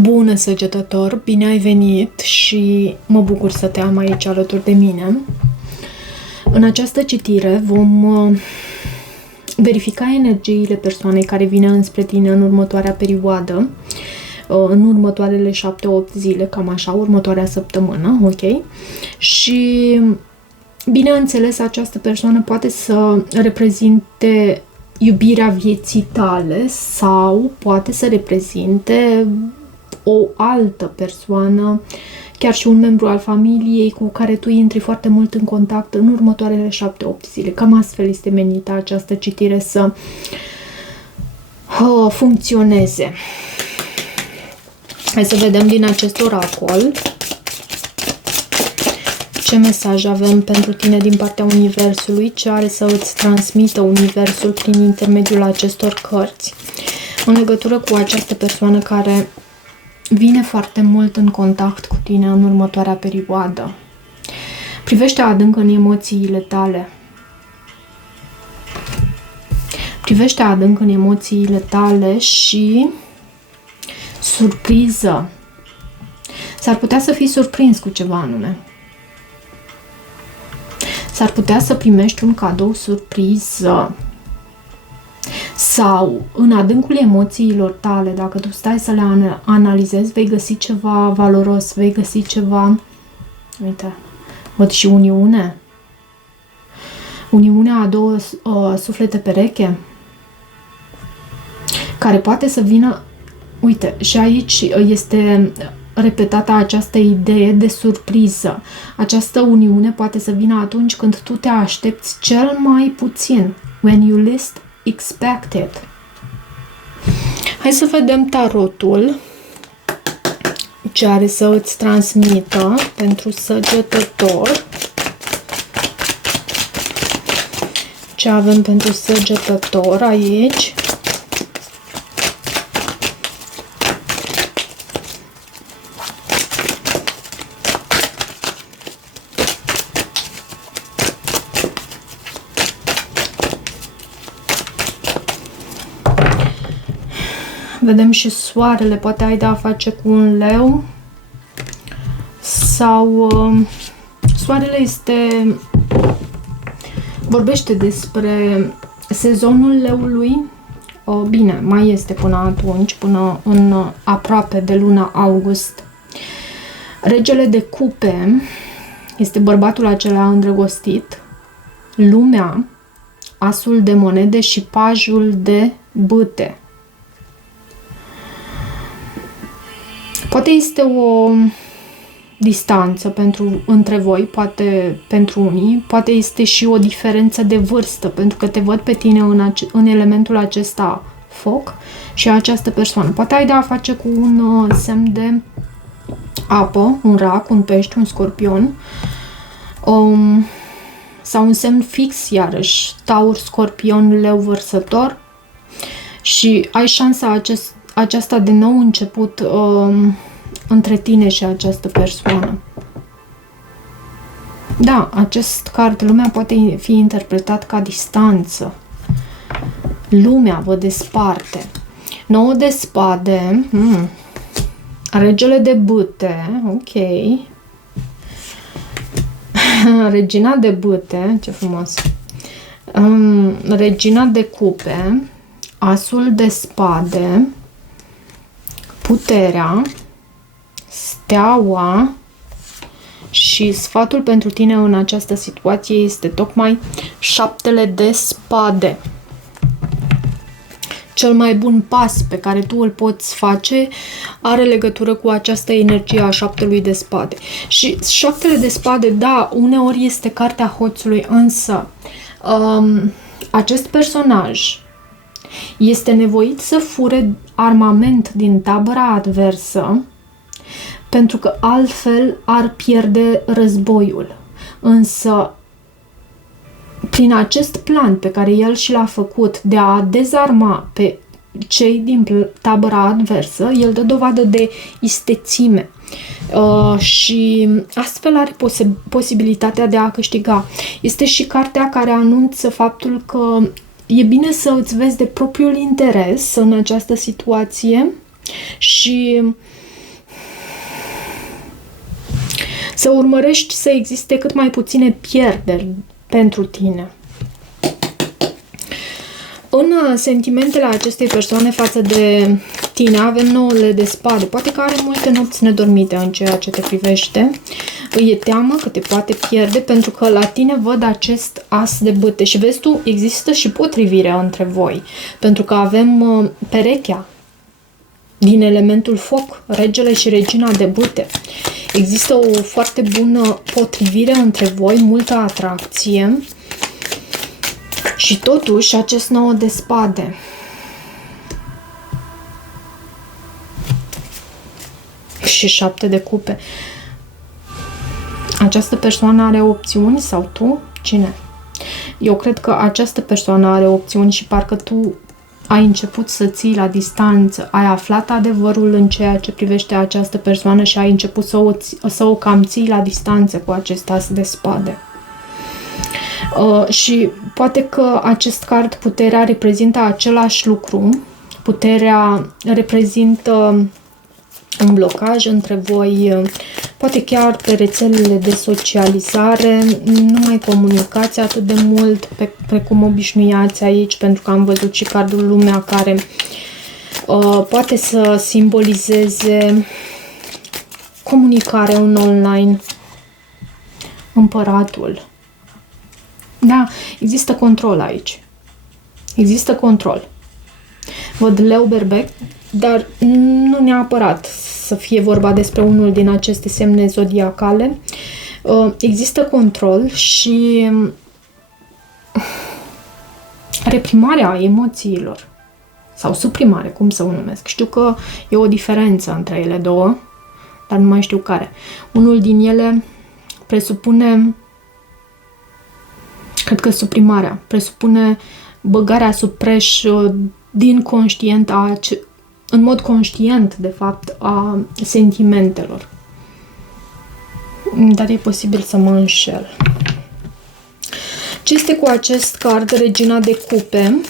Bună, săgetător! Bine ai venit și mă bucur să te am aici alături de mine. În această citire vom verifica energiile persoanei care vine înspre tine în următoarea perioadă, în următoarele 7-8 zile, cam așa, următoarea săptămână, ok? Și, bineînțeles, această persoană poate să reprezinte iubirea vieții tale sau poate să reprezinte o altă persoană, chiar și un membru al familiei cu care tu intri foarte mult în contact în următoarele 7-8 zile. Cam astfel este menită această citire să funcționeze. Hai să vedem din acest oracol ce mesaj avem pentru tine din partea Universului, ce are să îți transmită Universul prin intermediul acestor cărți în legătură cu această persoană care vine foarte mult în contact cu tine în următoarea perioadă. Privește adânc în emoțiile tale. Privește adânc în emoțiile tale și surpriză. S-ar putea să fii surprins cu ceva anume. S-ar putea să primești un cadou surpriză. Sau, în adâncul emoțiilor tale, dacă tu stai să le analizezi, vei găsi ceva valoros, vei găsi ceva... Uite, văd și uniune. Uniunea a două suflete pereche, care poate să vină... Uite, și aici este repetată această idee de surpriză. Această uniune poate să vină atunci când tu te aștepți cel mai puțin. When you least expect it. Hai să vedem tarotul ce are să îți transmită pentru săgetător. Ce avem pentru săgetător aici? Vedem și soarele, poate ai de-a face cu un leu sau soarele vorbește despre sezonul leului. Bine, mai este până atunci, până în aproape de luna august. Regele de cupe este bărbatul acela îndrăgostit, lumea, asul de monede și pajul de bâte. Poate este o distanță între voi, poate pentru unii, poate este și o diferență de vârstă, pentru că te văd pe tine în elementul acesta foc și această persoană. Poate ai de-a face cu un semn de apă, un rac, un pește, un scorpion, sau un semn fix, iarăși, taur, scorpion, leu, vărsător, și ai șansa aceasta de nou început între tine și această persoană. Da, acest card, lumea, poate fi interpretat ca distanță. Lumea vă desparte. 9 de spade, regele de bâte, ok. Regina de bâte, ce frumos. Regina de cupe, asul de spade, puterea, steaua, și sfatul pentru tine în această situație este tocmai 7 de spade. Cel mai bun pas pe care tu îl poți face are legătură cu această energie a 7 de spade. Și 7 de spade, da, uneori este cartea hoțului, însă acest personaj este nevoit să fure armament din tabăra adversă, pentru că altfel ar pierde războiul. Însă, prin acest plan pe care el și l-a făcut de a dezarma pe cei din tabăra adversă, el dă dovadă de istețime și astfel are posibilitatea de a câștiga. Este și cartea care anunță faptul că e bine să îți vezi de propriul interes în această situație și Să urmărești să existe cât mai puține pierderi pentru tine. În sentimentele acestei persoane față de tine avem 9 de spade. Poate că are multe nopți nedormite în ceea ce te privește. Îi e teamă că te poate pierde pentru că la tine văd acest as de bâte. Și vezi tu, există și potrivirea între voi. Pentru că avem perechea din elementul foc, regele și regina de bâte. Există o foarte bună potrivire între voi, multă atracție. Și totuși, acest 9 de spade. Și 7 de cupe. Această persoană are opțiuni sau tu? Cine? Eu cred că această persoană are opțiuni și parcă tu ai început să ții la distanță. Ai aflat adevărul în ceea ce privește această persoană și ai început să o cam ții la distanță cu acest as de spade. Și poate că acest card, puterea, reprezintă același lucru. Puterea reprezintă un blocaj între voi, poate chiar pe rețelele de socializare, nu mai comunicați atât de mult precum obișnuiați aici, pentru că am văzut și cardul lumea care poate să simbolizeze comunicare în online. Împăratul. Da, există control aici. Există control. Văd leu, berbec, dar nu neapărat să fie vorba despre unul din aceste semne zodiacale. Există control și reprimarea emoțiilor sau suprimare, cum să o numesc. Știu că e o diferență între ele două, dar nu mai știu care. Unul din ele presupune, cred că suprimarea, presupune băgarea sub preș din conștient, în mod conștient, de fapt, a sentimentelor. Dar e posibil să mă înșel. Ce este cu acest card, Regina de Cupe?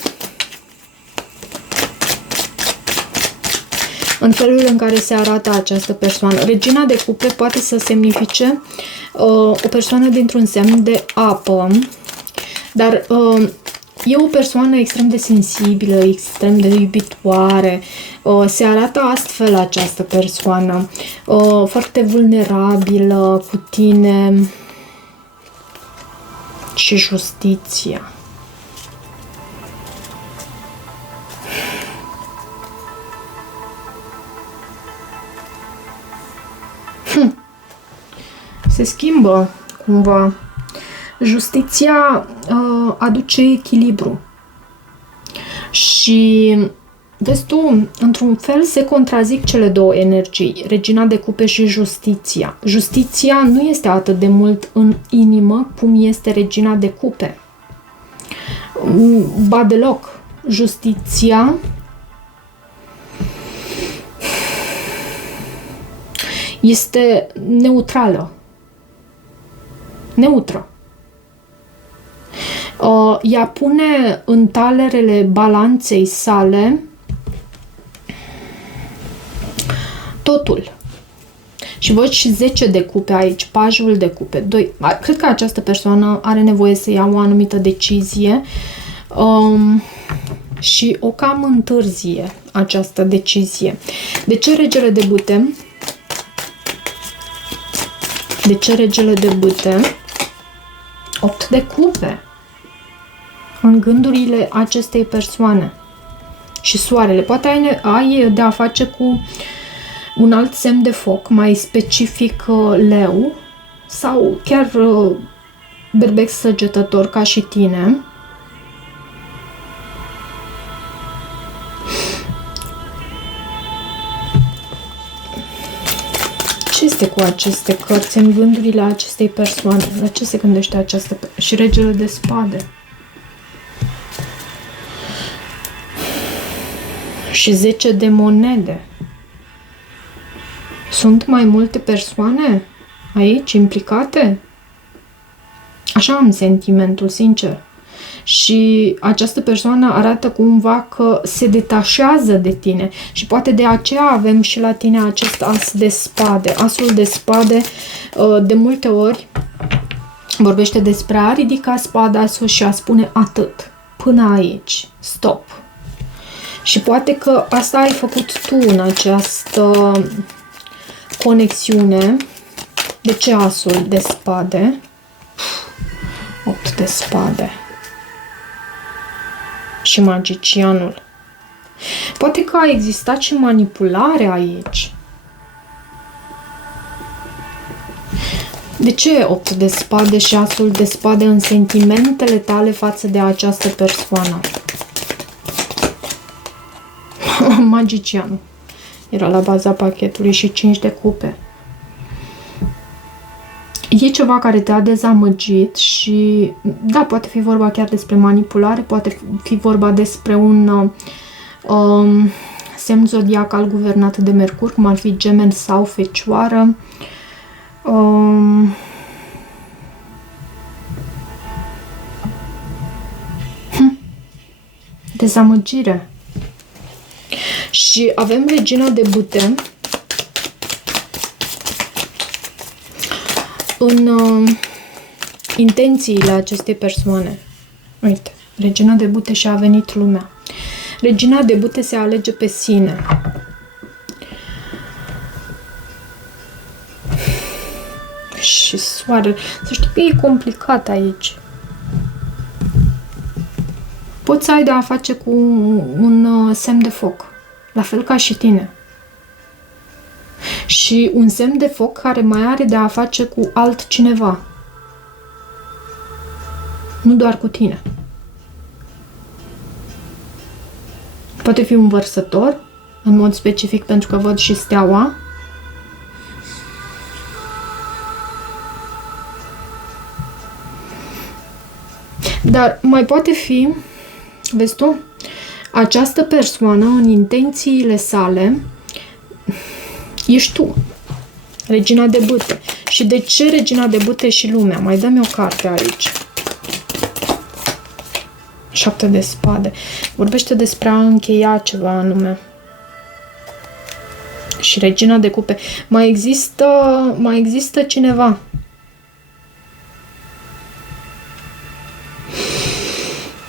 În felul în care se arată această persoană. Regina de Cupe poate să semnifice o persoană dintr-un semn de apă, dar e o persoană extrem de sensibilă, extrem de iubitoare. Se arată astfel această persoană. Foarte vulnerabilă cu tine. Și justiția. Se schimbă cumva. Justiția aduce echilibru. Și vezi tu, într-un fel se contrazic cele două energii, Regina de Cupe și Justiția. Justiția nu este atât de mult în inimă cum este Regina de Cupe. Ba deloc. Justiția este neutrală. Neutră. Ea pune în talerele balanței sale totul. Și văd și 10 de cupe aici, pajul de cupe. 2. Cred că această persoană are nevoie să ia o anumită decizie și o cam întârzie această decizie. De ce regele de bâte? De ce regele de bâte? 8 de cupe în gândurile acestei persoane. Și soarele. Poate ai de a face cu un alt semn de foc, mai specific leu, sau chiar berbec săgetător ca și tine. Ce este cu aceste cărți în gândurile acestei persoane? La ce se gândește această persoană? Și regele de spade. Și 10 de monede. Sunt mai multe persoane aici implicate? Așa am sentimentul, sincer. și această persoană arată cumva că se detașează de tine și poate de aceea avem și la tine acest as de spade. Asul de spade de multe ori vorbește despre a ridica spada sus și a spune atât, până aici, stop. Și poate că asta ai făcut tu în această conexiune. De ce asul de spade? 8 de spade. Și magicianul. Poate că a existat și manipulare aici. De ce 8 de spade și asul de spade în sentimentele tale față de această persoană? Magicianul. Era la baza pachetului și 5 de cupe. E ceva care te-a dezamăgit și, da, poate fi vorba chiar despre manipulare, poate fi vorba despre un semn zodiacal guvernat de Mercur, cum ar fi Gemeni sau Fecioară. Dezamăgire. Și avem Regina de Bâte în intențiile acestei persoane. Uite, Regina de Bâte și-a venit lumea. Regina de Bâte se alege pe sine. Și soarele. Să știi că e complicat aici. Poți să ai de a face cu un semn de foc. La fel ca și tine. Și un semn de foc care mai are de a face cu altcineva. Nu doar cu tine. Poate fi un vărsător, în mod specific pentru că văd și steaua. Dar mai poate fi, vezi tu, această persoană în intențiile sale ești tu, Regina de Bâte. Și de ce Regina de Bâte și lumea? Mai dă-mi o carte aici. 7 de spade. Vorbește despre a încheia ceva anume. Și Regina de Cupe. Mai există cineva.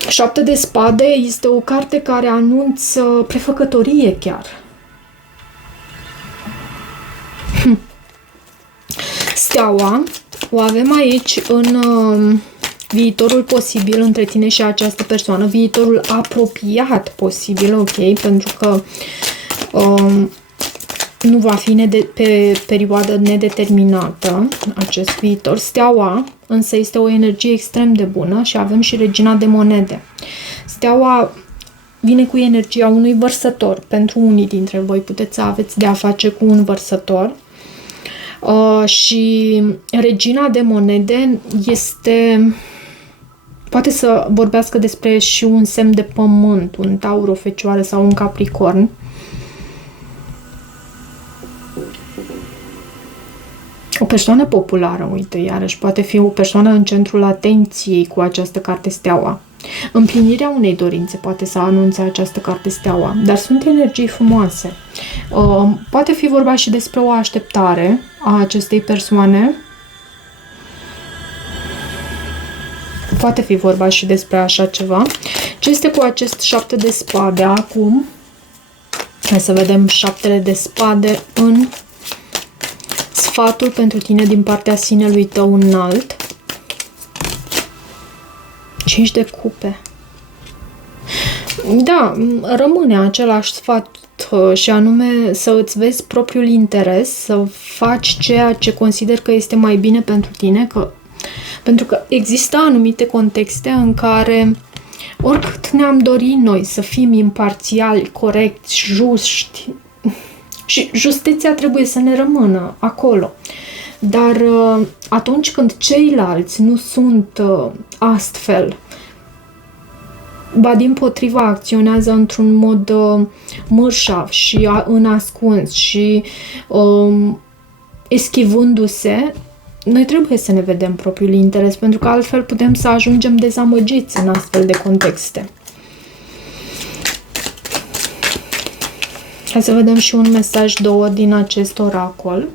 Șapte de spade este o carte care anunță prefăcătorie chiar. Steaua o avem aici în viitorul posibil între tine și această persoană, viitorul apropiat posibil, ok, pentru că nu va fi pe perioadă nedeterminată acest viitor. Steaua însă este o energie extrem de bună și avem și Regina de Monede. Steaua vine cu energia unui vărsător. Pentru unii dintre voi puteți să aveți de a face cu un vărsător. Și Regina de Monede poate să vorbească despre și un semn de pământ, un Taur, o Fecioară sau un Capricorn. O persoană populară, uite, iarăși, poate fi o persoană în centrul atenției cu această carte Steaua. Împlinirea unei dorințe poate să anunțe această carte Steaua, dar sunt energii frumoase. Poate fi vorba și despre o așteptare a acestei persoane. Poate fi vorba și despre așa ceva. Ce este cu acest 7 de spade acum? Hai să vedem 7 de spade în sfatul pentru tine din partea sinelui tău înalt. 5 de cupe. Da, rămâne același sfat și anume să îți vezi propriul interes, să faci ceea ce consideri că este mai bine pentru tine, pentru că există anumite contexte în care oricât ne-am dorit noi să fim imparțiali, corecți, juști, și justeția trebuie să ne rămână acolo. Dar atunci când ceilalți nu sunt astfel, ba dimpotriva acționează într-un mod mărșav și în ascuns și eschivându-se, noi trebuie să ne vedem propriul interes, pentru că altfel putem să ajungem dezamăgiți în astfel de contexte. Hai să vedem și un mesaj 2 din acest oracol.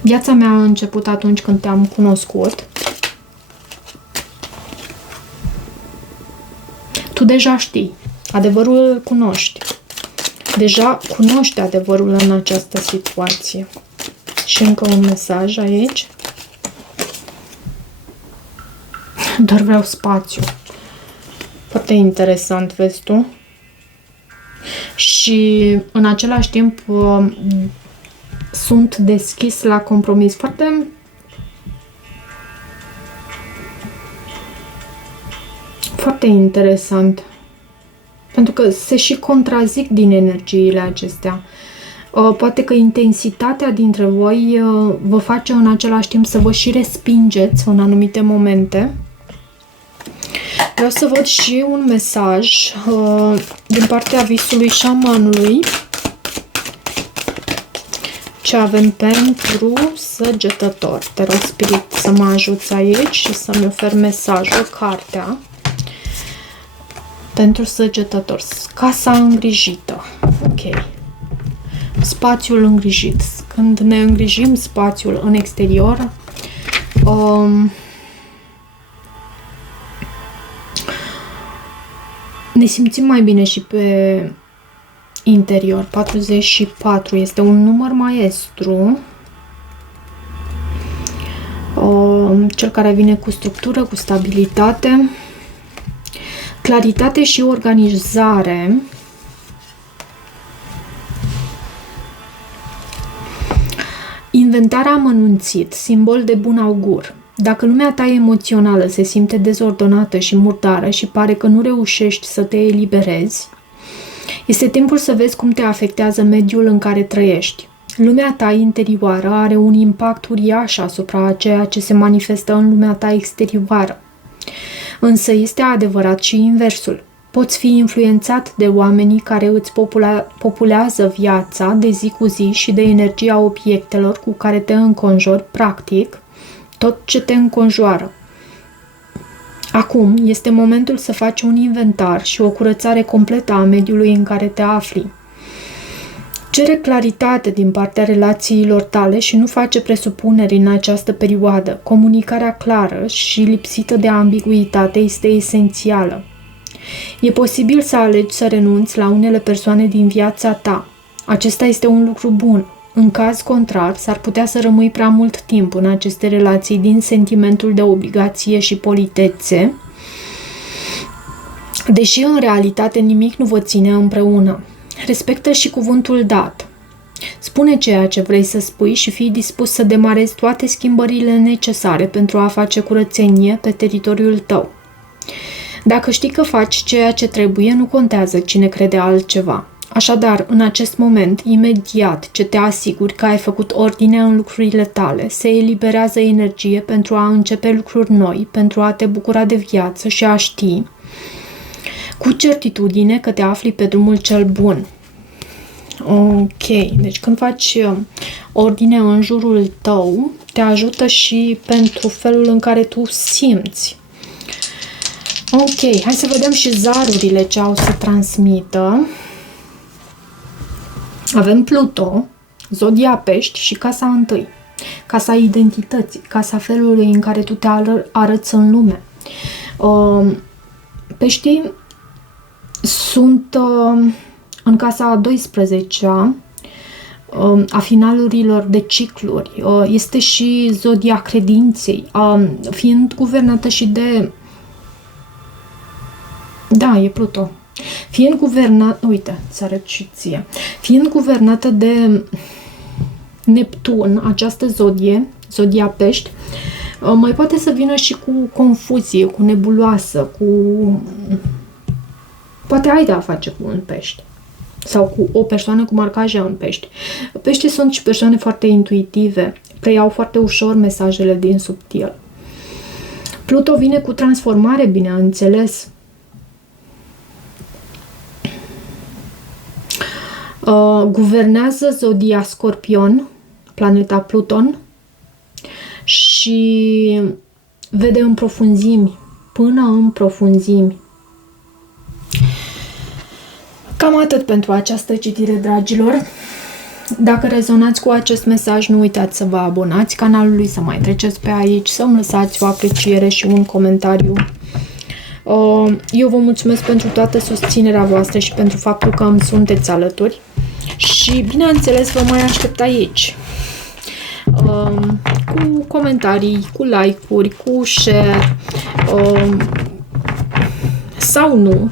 Viața mea a început atunci când te-am cunoscut. Tu deja știi. Adevărul îl cunoști. Deja cunoști adevărul în această situație. Și încă un mesaj aici. Doar vreau spațiu. Foarte interesant, vezi tu? Și în același timp sunt deschis la compromis. Foarte interesant. Pentru că se și contrazic din energiile acestea. Poate că intensitatea dintre voi vă face în același timp să vă și respingeți în anumite momente. Vreau să văd și un mesaj din partea visului șamanului. Ce avem pentru săgetător? Te rog, Spirit, să mă ajuți aici și să-mi oferi mesajul, cartea. Pentru săgetător. Casa îngrijită. Ok. Spațiul îngrijit. Când ne îngrijim spațiul în exterior, ne simțim mai bine și pe interior. 44 este un număr maestru. Cel care vine cu structură, cu stabilitate, claritate și organizare. Inventar amănunțit, simbol de bun augur. Dacă lumea ta emoțională se simte dezordonată și murdară și pare că nu reușești să te eliberezi, este timpul să vezi cum te afectează mediul în care trăiești. Lumea ta interioară are un impact uriaș asupra a ceea ce se manifestă în lumea ta exterioară. Însă este adevărat și inversul. Poți fi influențat de oamenii care îți populează viața de zi cu zi și de energia obiectelor cu care te înconjori, practic, tot ce te înconjoară. Acum este momentul să faci un inventar și o curățare completă a mediului în care te afli. Cere claritate din partea relațiilor tale și nu face presupuneri în această perioadă. Comunicarea clară și lipsită de ambiguitate este esențială. E posibil să alegi să renunți la unele persoane din viața ta. Acesta este un lucru bun. În caz contrar, s-ar putea să rămâi prea mult timp în aceste relații din sentimentul de obligație și politețe, deși în realitate nimic nu vă ține împreună. Respectă și cuvântul dat. Spune ceea ce vrei să spui și fii dispus să demarezi toate schimbările necesare pentru a face curățenie pe teritoriul tău. Dacă știi că faci ceea ce trebuie, nu contează cine crede altceva. Așadar, în acest moment, imediat ce te asiguri că ai făcut ordine în lucrurile tale, se eliberează energie pentru a începe lucruri noi, pentru a te bucura de viață și a ști cu certitudine că te afli pe drumul cel bun. Ok, deci când faci ordine în jurul tău, te ajută și pentru felul în care tu simți. Ok, hai să vedem și zarurile ce au să transmită. Avem Pluto, zodia Pești și casa întâi. Casa identității, casa felului în care tu te arăți în lume. Peștii sunt în casa a 12-a, a finalurilor de cicluri. Este și zodia credinței, fiind guvernată și de... Da, e Pluto. Fiind guvernată, uite, să arăt și ție. Fiind guvernată de Neptun, această zodie, zodia Pești, mai poate să vină și cu confuzie, cu nebuloasă, cu... Poate ai de a face cu un pești. Sau cu o persoană cu marcaje în pești. Peștii sunt și persoane foarte intuitive, preiau foarte ușor mesajele din subtil. Pluto vine cu transformare, bineînțeles. Guvernează zodia Scorpion, planeta Pluton, și vede în profunzimi, până în profunzimi. Cam atât pentru această citire, dragilor. Dacă rezonați cu acest mesaj, nu uitați să vă abonați canalului, să mai treceți pe aici, să-mi lăsați o apreciere și un comentariu. Eu vă mulțumesc pentru toată susținerea voastră și pentru faptul că îmi sunteți alături. Și, bineînțeles, vă mai aștept aici. Cu comentarii, cu like-uri, cu share sau nu,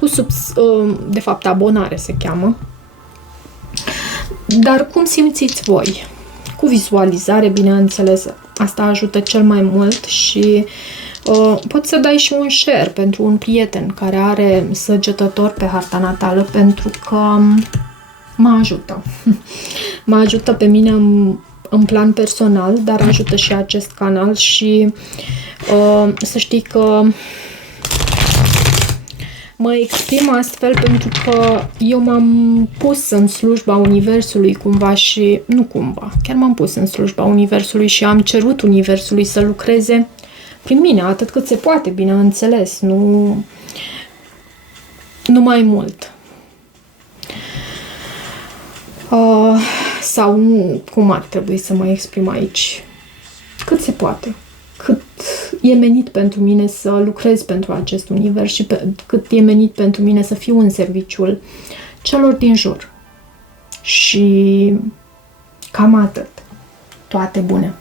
cu de fapt abonare se cheamă, dar cum simțiți voi, cu vizualizare, bineînțeles, asta ajută cel mai mult și poți să dai și un share pentru un prieten care are săgetător pe harta natală, pentru că mă ajută. Mă ajută pe mine în plan personal, dar ajută și acest canal și să știi că mă exprim astfel pentru că eu m-am pus în slujba Universului cumva și, nu cumva, chiar m-am pus în slujba Universului și am cerut Universului să lucreze prin mine, atât cât se poate, bineînțeles, nu mai mult. Sau nu, cum ar trebui să mă exprim aici? Cât se poate. Cât e menit pentru mine să lucrez pentru acest univers și cât e menit pentru mine să fiu în serviciul celor din jur. Și cam atât. Toate bune!